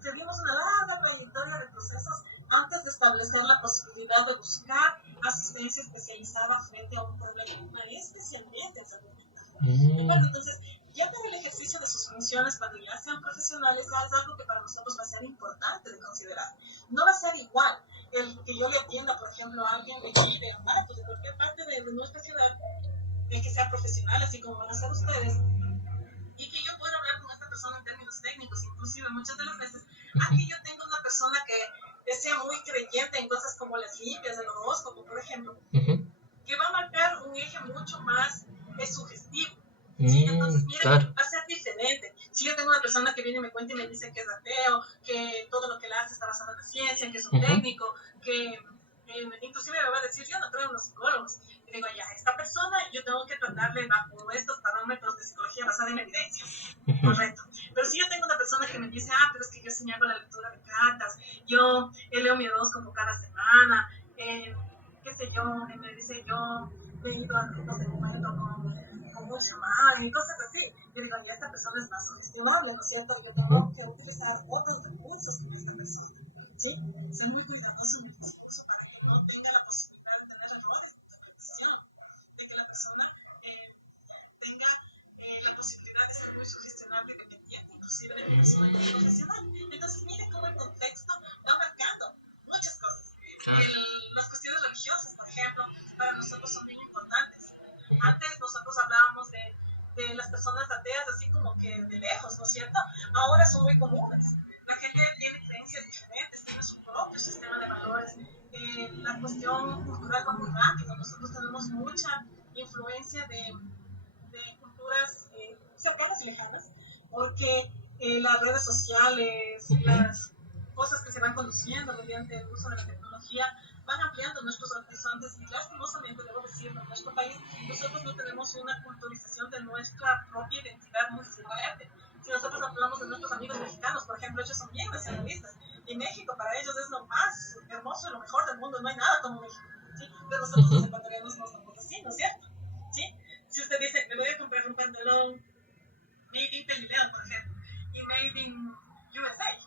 seguimos una larga trayectoria de procesos antes de establecer la posibilidad de buscar asistencia especializada frente a un problema, especialmente en salud mental. ¿De acuerdo? Entonces, ya para el ejercicio de sus funciones, cuando ya sean profesionales, ya es algo que para nosotros va a ser importante de considerar. No va a ser igual el que yo le atienda, por ejemplo, a alguien de aquí, de Ambato, de cualquier parte de nuestra ciudad, el que sea profesional, así como van a ser ustedes, y que yo pueda hablar con esta persona en términos técnicos, inclusive muchas de las veces, a que yo tenga una persona que sea muy creyente en cosas como las limpias, el horóscopo, por ejemplo, que va a marcar un eje mucho más sugestivo. ¿Sí? Entonces, mire, claro, va a ser diferente. Si yo tengo una persona que viene y me cuenta y me dice que es ateo, que todo lo que le hace está basado en la ciencia, que es un técnico, que inclusive me va a decir, yo no creo en los psicólogos. Y digo, ya, esta persona yo tengo que tratarle bajo estos parámetros de psicología basada en evidencia. Correcto. Pero si yo tengo una persona que me dice, pero es que yo sí hago la lectura de cartas, yo leo mi horóscopo cada semana, qué sé yo, me dice, yo he ido a grupos de encuentro con Bursaman y cosas así. Yo digo, ya esta persona es más sugestionable, ¿no es cierto? Yo tengo que utilizar otros recursos con esta persona, ¿sí? Ser muy cuidadoso en el discurso para que no tenga la posibilidad de tener errores de interpretación, de que la persona tenga la posibilidad de ser muy sugestionable y dependiente, inclusive de mi persona como profesional. Entonces, mire cómo el contexto va marcando muchas cosas. Las cuestiones religiosas, por ejemplo, para nosotros son bien importantes. Antes nosotros hablábamos de las personas ateas así como que de lejos, ¿no es cierto? Ahora son muy comunes. La gente tiene creencias diferentes, tiene su propio sistema de valores. La cuestión cultural va muy rápido. Nosotros tenemos mucha influencia de culturas cercanas y lejanas, porque las redes sociales, las cosas que se van conociendo mediante el uso de la tecnología van ampliando nuestros horizontes y lastimosamente debo decirlo, en nuestro país nosotros no tenemos una culturización de nuestra propia identidad muy fuerte. Si nosotros hablamos de nuestros amigos mexicanos, por ejemplo, ellos son bien nacionalistas y México para ellos es lo más hermoso y lo mejor del mundo, no hay nada como México, ¿sí? Pero nosotros los ecuatorianos no somos así, ¿no es cierto? ¿Sí? Si usted dice, me voy a comprar un pantalón made in Pelileo, por ejemplo, y made in MSA.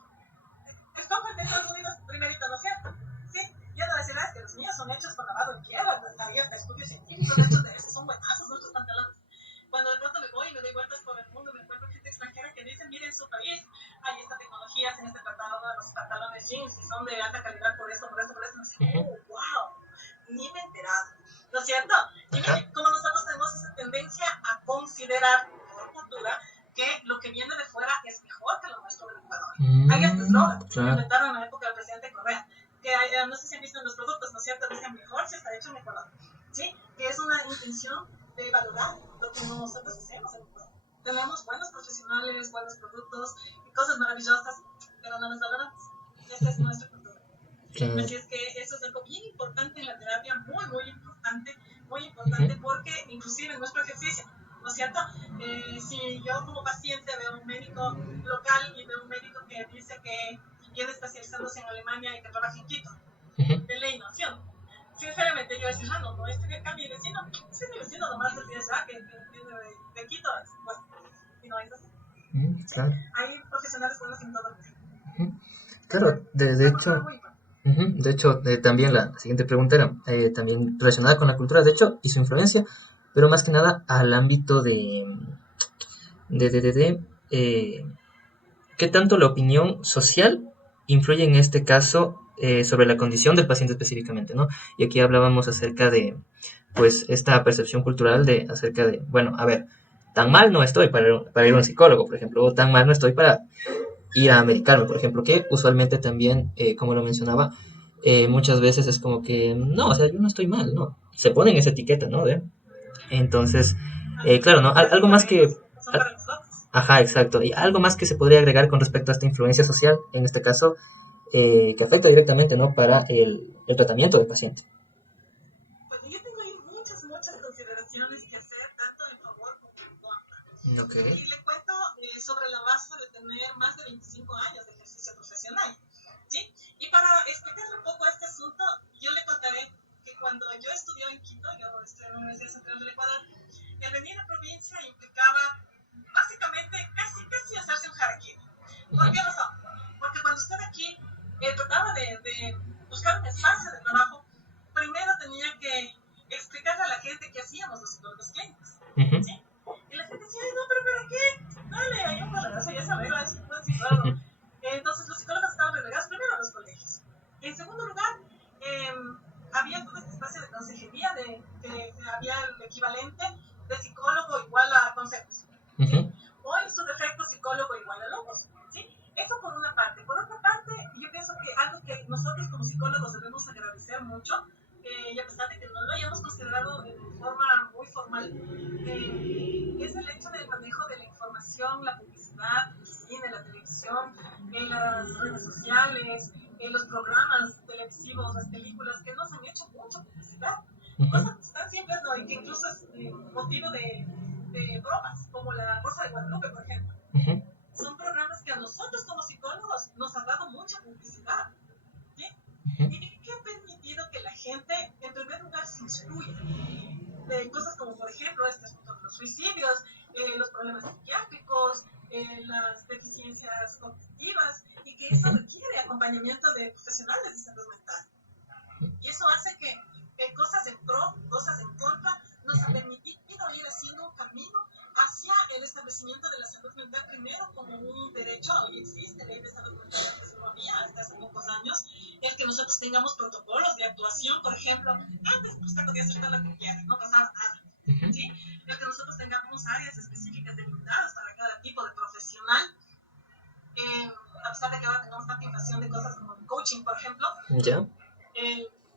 El software de Estados Unidos, primerito, ¿no es cierto? Sí, ya no decirás que los míos son hechos con lavado en tierra, ahí hasta estudios científicos hechos de eso, son buenazos nuestros pantalones. Cuando de pronto me voy y me doy vueltas por el mundo, me encuentro gente extranjera que dice, miren su país, hay esta tecnología, hacen este tratado, los pantalones jeans y son de alta calidad por esto, no sé, oh, wow, ni me he enterado, ¿no es cierto? Y miren, como nosotros tenemos esa tendencia a considerar por cultura que lo que viene de fuera es mejor que lo nuestro del Ecuador. Hay este eslogan que inventaron en la época del presidente Correa, que no sé si han visto en los productos, ¿no es cierto? Dicen mejor si está hecho en Ecuador, ¿sí? Que es una intención de valorar lo que nosotros hacemos en Ecuador. Tenemos buenos profesionales, buenos productos y cosas maravillosas, pero no los valoramos. Esta es nuestra cultura. Así es que eso es algo bien importante en la terapia, muy importante porque inclusive en nuestro ejercicio, ¿no es cierto? Si yo como paciente veo a un médico local y veo a un médico que dice que viene especializándose en Alemania y que trabaja en Quito, de ley, ¿no? Sinceramente yo decía, no, este que acá mi vecino, ese es mi vecino nomás el día que viene de Quito, bueno, y no es así. Claro. Hay profesionales buenos en todo el mundo. Claro, de hecho, también la siguiente pregunta era también relacionada con la cultura, de hecho, y su influencia, pero más que nada al ámbito de qué tanto la opinión social influye en este caso sobre la condición del paciente específicamente, ¿no? Y aquí hablábamos acerca de, pues, esta percepción cultural de, acerca de, bueno, a ver, tan mal no estoy para ir a un psicólogo, por ejemplo, o tan mal no estoy para ir a medicarme, por ejemplo, que usualmente también, como lo mencionaba, muchas veces es como que, no, o sea, yo no estoy mal, ¿no? Se ponen esa etiqueta, ¿no? Entonces, claro, ¿no? Algo más que... Ajá, exacto. Y algo más que se podría agregar con respecto a esta influencia social, en este caso, que afecta directamente, ¿no? Para el tratamiento del paciente. Pues yo tengo ahí muchas consideraciones que hacer, tanto en favor como en contra. Okay. Y le cuento sobre la base de tener más de 25 años de ejercicio profesional, ¿sí? Y para explicarle un poco este asunto, yo le contaré que cuando yo estudié en Quito, yo estudié en la Universidad Central del Ecuador, el venir a provincia implicaba básicamente casi hacerse un harakiri. ¿Por qué razón? Porque cuando usted aquí trataba de buscar un espacio de trabajo, primero tenía que explicarle a la gente qué hacíamos los psicólogos clínicos, ¿sí? Y la gente decía, no, pero ¿para qué? Dale, hay un colega, ya se arregla, es un buen psicólogo. Entonces los psicólogos estaban relegados primero a los colegios. En segundo lugar, había todo este espacio de consejería, había el equivalente de psicólogo igual a consejos, ¿sí? O en su defecto psicólogo igual a logos, ¿sí? Esto por una parte. Por otra parte, yo pienso que algo que nosotros como psicólogos debemos agradecer mucho, y a pesar de que no lo hayamos considerado de forma muy formal, es el hecho del manejo de la información, la publicidad, el cine, la televisión, las redes sociales, los programas televisivos, las películas, que nos han hecho mucha publicidad. Cosas tan simples, ¿no? Y que incluso es motivo de bromas, como la Rosa de Guadalupe, por ejemplo. Son programas que a nosotros como psicólogos nos han dado mucha publicidad, ¿sí? Y que ha permitido que la gente, en primer lugar, se instruya de cosas como, por ejemplo, los suicidios, los problemas psiquiátricos, las deficiencias cognitivas, y que eso requiere acompañamiento de profesionales de salud mental. Y eso hace que cosas en pro, cosas en contra, nos ha permitido ir haciendo un camino hacia el establecimiento de la salud mental primero como un derecho. Hoy existe ley de salud mental, antes no había, hasta hace pocos años, el que nosotros tengamos protocolos de actuación, por ejemplo, antes usted podía hacer lo que quiera, no pasaba nada, ¿sí? El que nosotros tengamos áreas específicas delimitadas para cada tipo de profesional, a pesar de que ahora tengamos tanta inflación de cosas como el coaching, por ejemplo,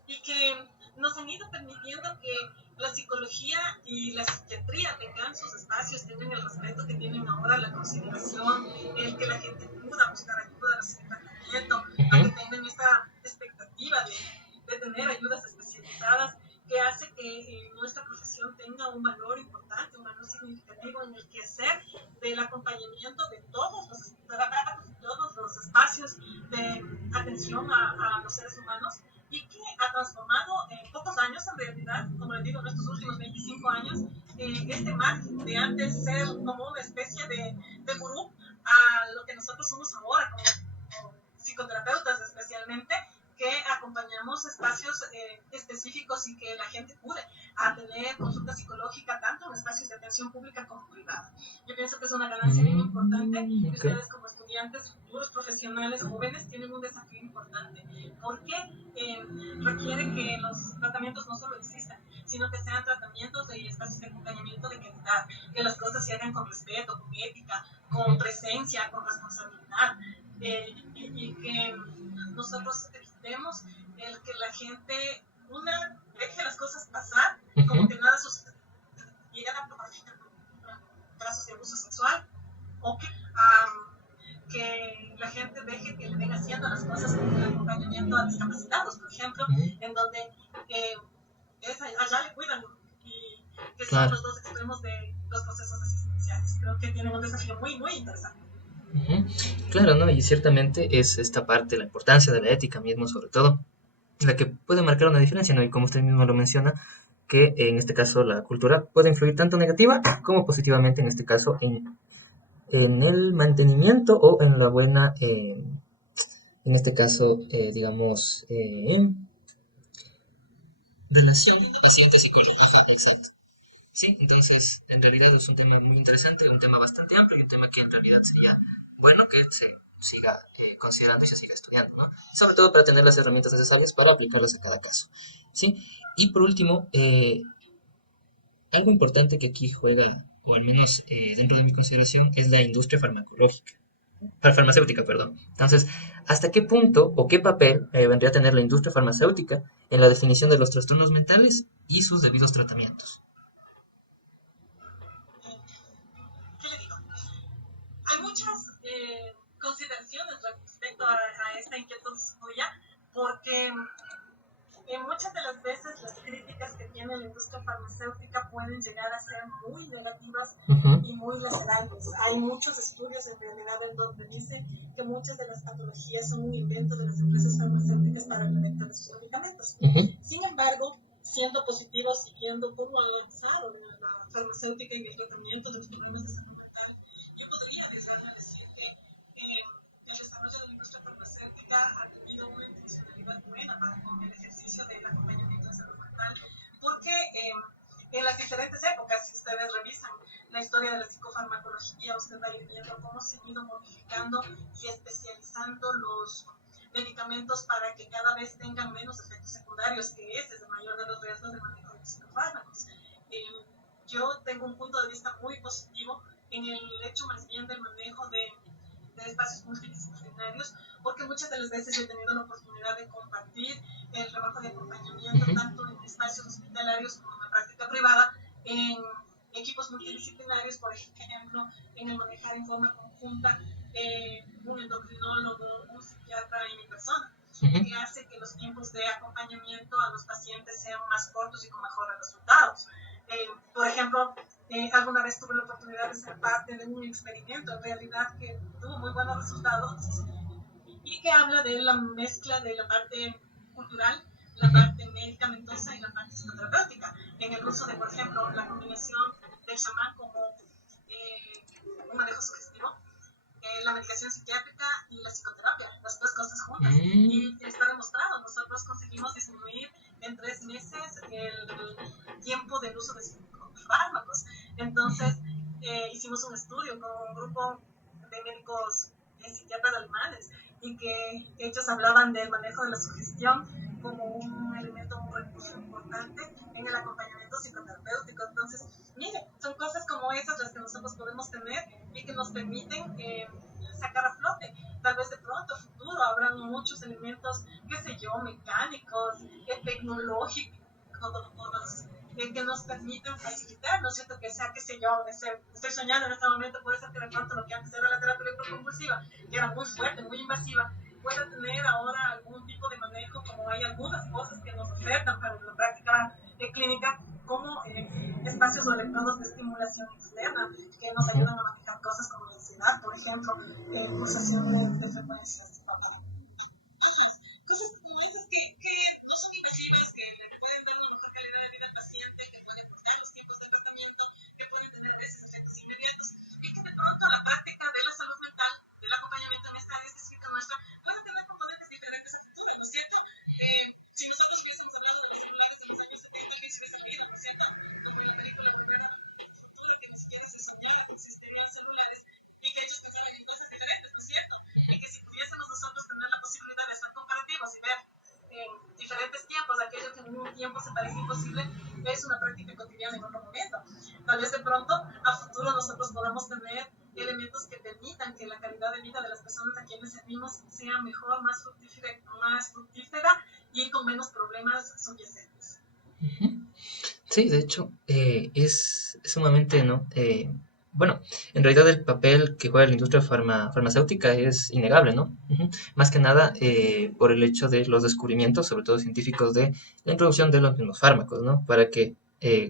y que nos han ido permitiendo que la psicología y la psiquiatría tengan sus espacios, tengan el respeto que tienen ahora, la consideración, el que la gente acuda a buscar ayuda, recibir tratamiento, a que tengan esta expectativa de tener ayudas especializadas, que hace que nuestra profesión tenga un valor importante, un valor significativo en el quehacer del acompañamiento de todos los terapeutas, todos los espacios de atención a los seres humanos, y que ha transformado en pocos años, en realidad, como les digo, en estos últimos 25 años, este marketing de antes ser como una especie de gurú, a lo que nosotros somos ahora como psicoterapeutas especialmente, que acompañamos espacios específicos y que la gente pude a tener consulta psicológica tanto en espacios de atención pública como privada. Yo pienso que es una ganancia bien importante y ustedes como estudiantes, futuros profesionales jóvenes tienen un desafío importante porque requiere que los tratamientos no solo existan, sino que sean tratamientos y espacios de acompañamiento de calidad, que las cosas se hagan con respeto, con ética, con presencia, con responsabilidad, y que nosotros evitemos el que la gente, una, deje las cosas pasar, como que nada sucede, llegara por casos de abuso sexual, o que la gente deje que le den haciendo las cosas como el acompañamiento a discapacitados, por ejemplo, en donde allá le cuidan, y que son los dos extremos de los procesos asistenciales. Creo que tienen un desafío muy, muy interesante. Claro, ¿no? Y ciertamente es esta parte, la importancia de la ética mismo, sobre todo, la que puede marcar una diferencia, ¿no? Y como usted mismo lo menciona, que en este caso la cultura puede influir tanto negativa como positivamente, en este caso, en el mantenimiento o en la buena, en este caso, digamos, relación paciente-psicólogo. Ajá, exacto. Sí, entonces en realidad es un tema muy interesante, un tema bastante amplio y un tema que en realidad sería bueno que se siga considerando y se siga estudiando, ¿no? Sobre todo para tener las herramientas necesarias para aplicarlas a cada caso, ¿sí? Y por último, algo importante que aquí juega, o al menos dentro de mi consideración, es la industria farmacológica, farmacéutica, perdón. Entonces, ¿hasta qué punto o qué papel vendría a tener la industria farmacéutica en la definición de los trastornos mentales y sus debidos tratamientos? ¿Qué le digo? Hay muchas consideraciones respecto a esta inquietud suya, porque muchas de las veces las críticas que tiene la industria farmacéutica pueden llegar a ser muy negativas y muy lacerantes. Hay muchos estudios en realidad en donde dice que muchas de las patologías son un invento de las empresas farmacéuticas para la venta de sus medicamentos. Sin embargo, siendo positivos y viendo cómo ha avanzado la farmacéutica en el tratamiento de los problemas de salud mental, yo podría arriesgarme a decir que el desarrollo de la industria farmacéutica ha tenido una intencionalidad buena para con el ejercicio del acompañamiento en salud mental, porque en las diferentes épocas, si ustedes revisan la historia de la psicofarmacología, usted va a ir viendo cómo se han ido modificando y especializando los medicamentos para que cada vez tengan menos efectos secundarios, que ese es el mayor de los riesgos de manejo de psicofármacos. Yo tengo un punto de vista muy positivo en el hecho más bien del manejo de espacios multidisciplinarios, porque muchas de las veces he tenido la oportunidad de compartir el trabajo de acompañamiento tanto en espacios hospitalarios como en la práctica privada, en equipos multidisciplinarios, por ejemplo, en el manejar en forma conjunta un endocrinólogo, un psiquiatra y mi persona, que hace que los tiempos de acompañamiento a los pacientes sean más cortos y con mejores resultados. Por ejemplo, alguna vez tuve la oportunidad de ser parte de un experimento en realidad que tuvo muy buenos resultados y que habla de la mezcla de la parte cultural, la parte medicamentosa y la parte psicoterapéutica, en el uso de, por ejemplo, la combinación del chamán como un manejo sugestivo, la medicación psiquiátrica y la psicoterapia, las dos cosas juntas. Y está demostrado, nosotros conseguimos disminuir en 3 meses el tiempo del uso de fármacos. Entonces, hicimos un estudio con un grupo de médicos psiquiatras alemanes y que ellos hablaban del manejo de la sugestión como un elemento, un recurso importante en el acompañamiento psicoterapéutico. Entonces, mire, son cosas como esas las que nosotros podemos tener y que nos permiten sacar a flote. Tal vez de pronto, futuro, habrán muchos elementos, qué sé yo, mecánicos, tecnológicos, que nos permitan facilitar, ¿no es cierto? Que sea, qué sé yo, estoy soñando en este momento, puede ser que de pronto lo que antes era la terapia electroconvulsiva, que era muy fuerte, muy invasiva, pueda tener ahora algún tipo de manejo, como hay algunas cosas que nos ofertan para la práctica clínica, como espacios o electrodos de estimulación externa, que nos ayudan a manejar cosas como la ansiedad, por ejemplo, pulsación de frecuencias. Cosas como esas que no son invasivas, que le pueden dar una mejor calidad de vida al paciente, que pueden cortar los tiempos de tratamiento, que pueden tener a veces efectos inmediatos, y que de pronto la práctica de la salud mental tiempo se parece imposible, es una práctica cotidiana en otro momento. Tal vez de pronto a futuro nosotros podamos tener elementos que permitan que la calidad de vida de las personas a quienes servimos sea mejor, más fructífera y con menos problemas subyacentes. Sí, de hecho, es sumamente, ¿no? Bueno, en realidad el papel que juega la industria farmacéutica es innegable, ¿no? Más que nada por el hecho de los descubrimientos, sobre todo científicos, de la introducción de los mismos fármacos, ¿no? Para que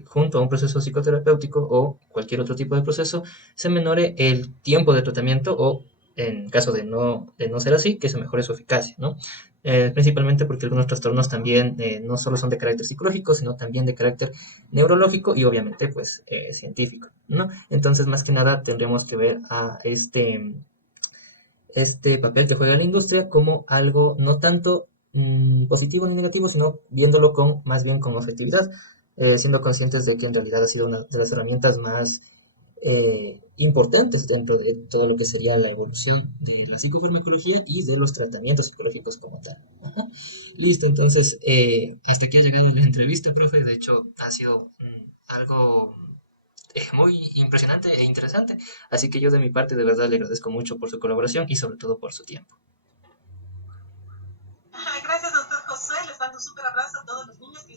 junto a un proceso psicoterapéutico o cualquier otro tipo de proceso se menore el tiempo de tratamiento o, en caso de no ser así, que se mejore su eficacia, ¿no? Principalmente porque algunos trastornos también no solo son de carácter psicológico, sino también de carácter neurológico y obviamente pues científico, ¿no? Entonces más que nada tendremos que ver a este papel que juega la industria como algo no tanto positivo ni negativo, sino viéndolo con más bien con objetividad, siendo conscientes de que en realidad ha sido una de las herramientas más importantes dentro de todo lo que sería la evolución de la psicofarmacología y de los tratamientos psicológicos como tal. Ajá. Listo, entonces hasta aquí ha llegado la entrevista, profe. De hecho, ha sido algo muy impresionante e interesante. Así que yo de mi parte de verdad le agradezco mucho por su colaboración y sobre todo por su tiempo. Gracias a usted, José. Les mando un súper abrazo a todos los niños que